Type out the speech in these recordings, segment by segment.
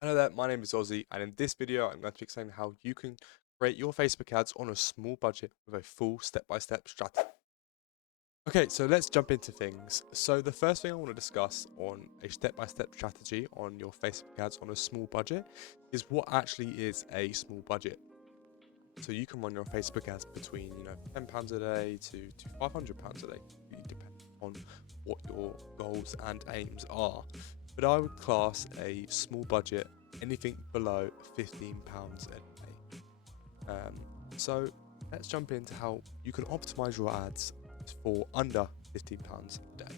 Hello there, my name is Ozzy, and in this video, I'm going to be explaining how you can create your Facebook ads on a small budget with a full step-by-step strategy. Okay, so let's jump into things. So the first thing I want to discuss on a step-by-step strategy on your Facebook ads on a small budget is what actually is a small budget. So you can run your Facebook ads between, £10 a day to £500 a day, really depending on what your goals and aims are. But I would class a small budget anything below £15 a day. So let's jump into how you can optimize your ads for under £15 a day.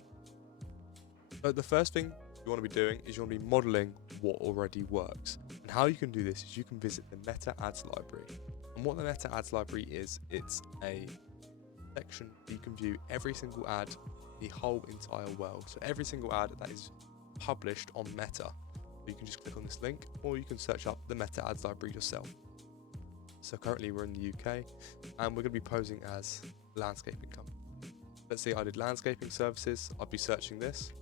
So the first thing you want to be doing is you want to be modeling what already works. And how you can do this is you can visit the Meta Ads Library. And what the Meta Ads Library is, it's a section where you can view every single ad in the whole entire world. So every single ad that is published on Meta. You can just click on this link, or you can search up the Meta Ads Library yourself. So currently we're in the UK, and we're going to be posing as a landscaping company. Let's say I did landscaping services, I'll be searching this.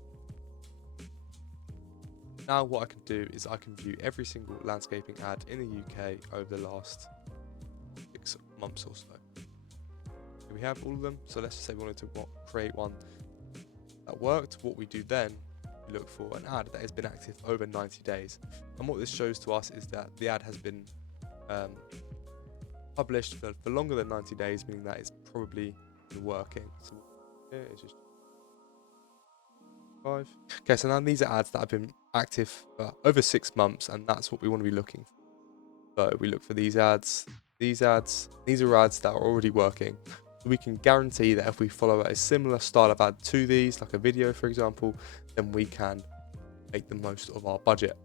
Now what I can do is I can view every single landscaping ad in the UK over the last 6 months or so. Here we have all of them. So let's just say we wanted to create one that worked. What we do then, we look for an ad that has been active over 90 days. And what this shows to us is that the ad has been published for longer than 90 days, meaning that it's probably been working. So here is just 5. Okay, so now these are ads that have been active for over 6 months, and that's what we want to be looking for. So we look for these ads, these are ads that are already working. So we can guarantee that if we follow a similar style of ad to these, like a video for example, then we can make the most of our budget.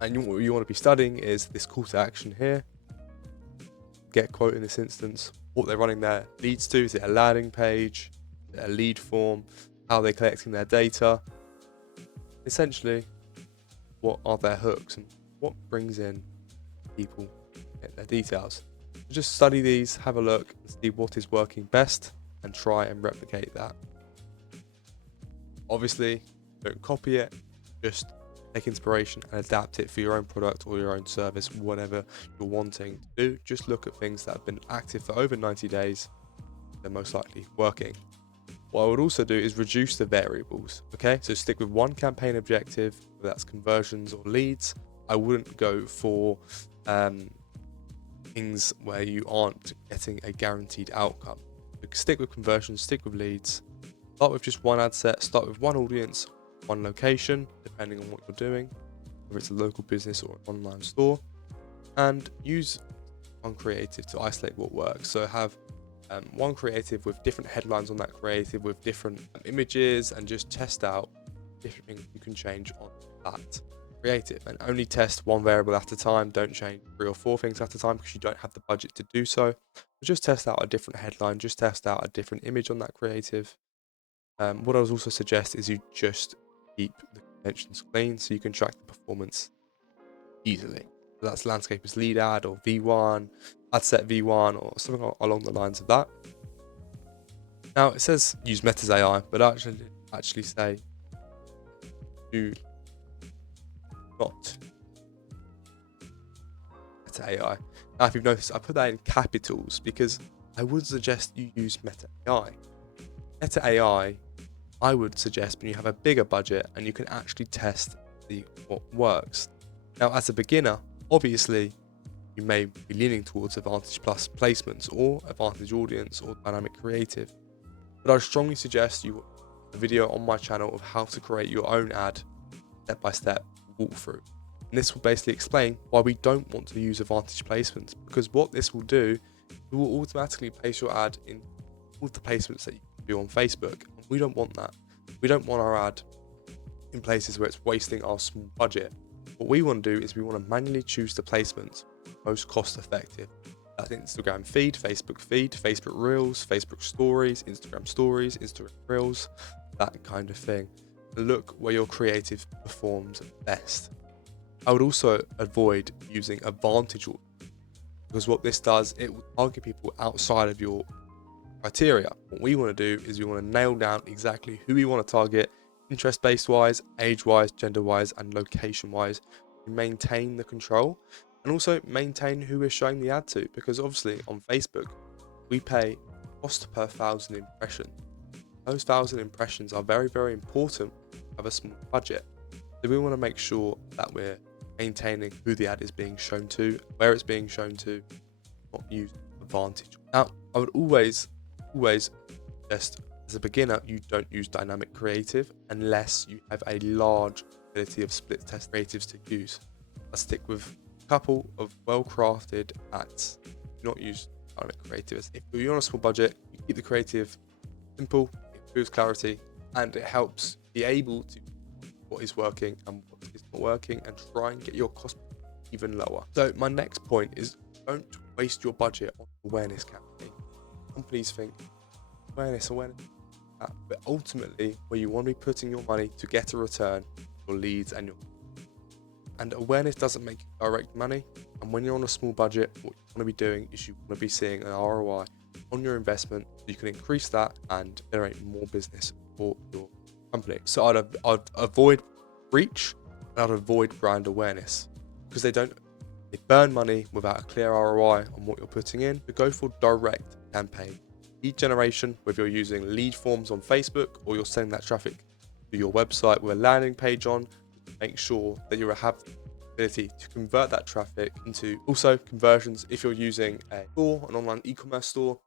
And what you want to be studying is this call to action here. Get quote in this instance, what they're running their leads to. Is it a landing page, a lead form, how they're collecting their data? Essentially, what are their hooks and what brings in people in their details. Just study these, have a look, and see what is working best and try and replicate that. Obviously, don't copy it, just take inspiration and adapt it for your own product or your own service, whatever you're wanting to do. Just look at things that have been active for over 90 days. They're most likely working. What I would also do is reduce the variables. Okay, so stick with one campaign objective, whether that's conversions or leads. I wouldn't go for things where you aren't getting a guaranteed outcome. Stick with conversions, stick with leads. Start with just one ad set, start with one audience, one location, depending on what you're doing, whether it's a local business or an online store, and use one creative to isolate what works. So have one creative with different headlines on that creative, with different images, and just test out different things you can change on that creative, and only test one variable at a time. Don't change 3 or 4 things at a time because you don't have the budget to do so. But just test out a different headline, just test out a different image on that creative. What I would also suggest is you just keep the conventions clean so you can track the performance easily. So that's landscaper's lead ad or V1, ad set V1, or something along the lines of that. Now it says use Meta's AI, but I actually say do not Meta AI. Now if you've noticed, I put that in capitals because I would suggest you use Meta AI. Meta AI, I would suggest when you have a bigger budget and you can actually test what works. Now as a beginner, obviously you may be leaning towards Advantage Plus placements or Advantage Audience or Dynamic Creative, but I strongly suggest you watch a video on my channel of how to create your own ad step-by-step walkthrough. And this will basically explain why we don't want to use Advantage placements, because what this will do, it will automatically place your ad in all the placements that you do on Facebook. And we don't want that. We don't want our ad in places where it's wasting our small budget. What we want to do is we want to manually choose the placements most cost effective. That's Instagram feed, Facebook Reels, Facebook Stories, Instagram Reels, that kind of thing. Look where your creative performs best. I would also avoid using Advantage because what this does, it will target people outside of your criteria. What we want to do is we want to nail down exactly who we want to target, interest-based wise, age-wise, gender-wise, and location-wise. maintain the control and also maintain who we're showing the ad to, because obviously on Facebook we pay cost per 1,000 impressions. Those 1,000 impressions are very, very important to have a small budget. So we want to make sure that we're maintaining who the ad is being shown to, where it's being shown to, not use advantage. Now, I would always suggest as a beginner, you don't use dynamic creative unless you have a large ability of split test creatives to use. I stick with a couple of well-crafted ads. Do not use dynamic creatives. If you're on a small budget, you keep the creative simple, it improves clarity, and it helps be able to what is working and what is not working and try and get your cost even lower. So my next point is, don't waste your budget on awareness campaign. Companies think awareness, but ultimately where you want to be putting your money to get a return, your leads and awareness doesn't make direct money. And when you're on a small budget, what you want to be doing is you want to be seeing an ROI on your investment so you can increase that and generate more business for your company. So I'd avoid reach and I'd avoid brand awareness because they burn money without a clear ROI on what you're putting in. So go for direct campaign. Lead generation, whether you're using lead forms on Facebook or you're sending that traffic to your website with a landing page on, make sure that you have the ability to convert that traffic into also conversions. If you're using a store, an online e-commerce store,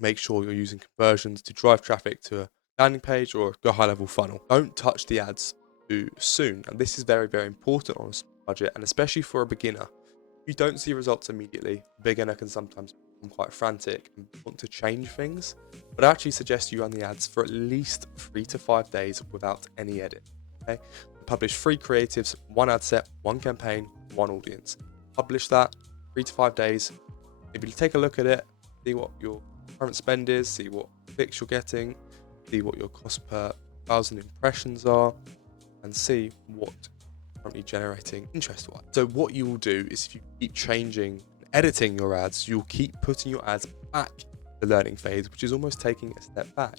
make sure you're using conversions to drive traffic to a landing page or a GoHighLevel funnel. Don't touch the ads too soon. And this is very, very important on a small budget, and especially for a beginner. If you don't see results immediately, a beginner can sometimes become quite frantic and want to change things. But I actually suggest you run the ads for at least 3 to 5 days without any edit. Okay? Publish 3 creatives, 1 ad set, 1 campaign, 1 audience. Publish that 3 to 5 days. Maybe take a look at it, see what your current spend is, see what clicks you're getting, see what your cost per 1,000 impressions are, and see what you're currently generating interest-wise. So what you will do is, if you keep changing and editing your ads, you'll keep putting your ads back to the learning phase, which is almost taking a step back.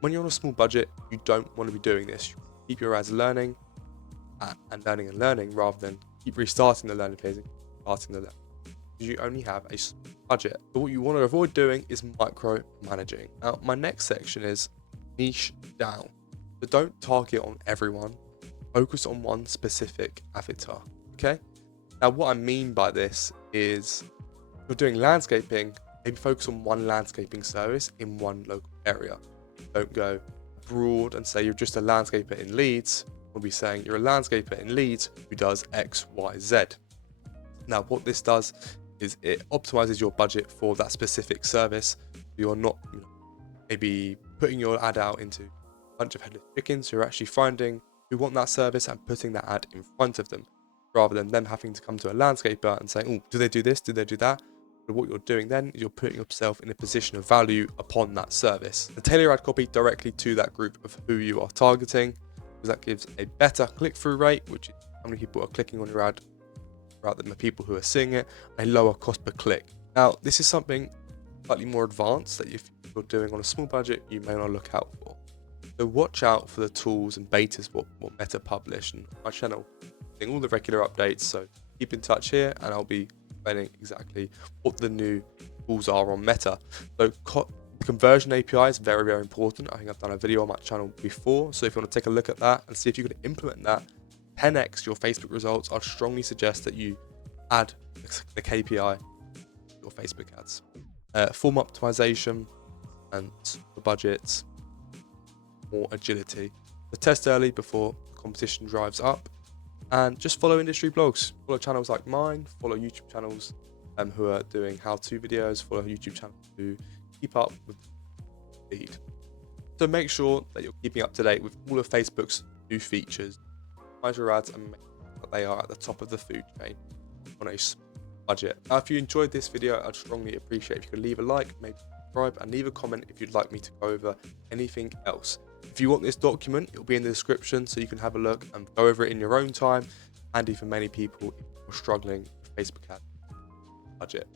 When you're on a small budget, you don't want to be doing this. You keep your ads learning and learning rather than keep restarting the learning phase and starting the learning. Because you only have a small budget. But what you want to avoid doing is micromanaging. Now, my next section is niche down. So don't target on everyone. Focus on one specific avatar. Okay? Now, what I mean by this is, if you're doing landscaping, maybe focus on one landscaping service in one local area. Don't go broad and say you're just a landscaper in Leeds. We'll be saying you're a landscaper in Leeds who does X, Y, Z. Now, what this does is it optimizes your budget for that specific service. You're not maybe putting your ad out into a bunch of headless chickens who are actually finding who want that service and putting that ad in front of them, rather than them having to come to a landscaper and say, oh, do they do this? Do they do that? But what you're doing then is you're putting yourself in a position of value upon that service. And tailor your ad copy directly to that group of who you are targeting, because that gives a better click-through rate, which is how many people are clicking on your ad rather than the people who are seeing it, and a lower cost per click. Now, this is something slightly more advanced that if you're doing on a small budget, you may want to look out for. So watch out for the tools and betas what Meta publish, and my channel doing all the regular updates, so keep in touch here and I'll be explaining exactly what the new tools are on Meta. So conversion API is very, very important. I think I've done a video on my channel before, so if you want to take a look at that and see if you can implement that 10x your Facebook results, I'd strongly suggest that you add the KPI to your Facebook ads. Form optimization and the budgets, more agility. So test early before the competition drives up, and just follow industry blogs. Follow channels like mine, follow YouTube channels who are doing how-to videos, follow YouTube channels to keep up with the feed. So make sure that you're keeping up to date with all of Facebook's new features. Optimize your ads and make sure that they are at the top of the food chain on a budget. Now, if you enjoyed this video, I'd strongly appreciate if you could leave a like, maybe subscribe, and leave a comment if you'd like me to go over anything else. If you want this document, it'll be in the description so you can have a look and go over it in your own time, and for many people who are struggling with Facebook ad budget.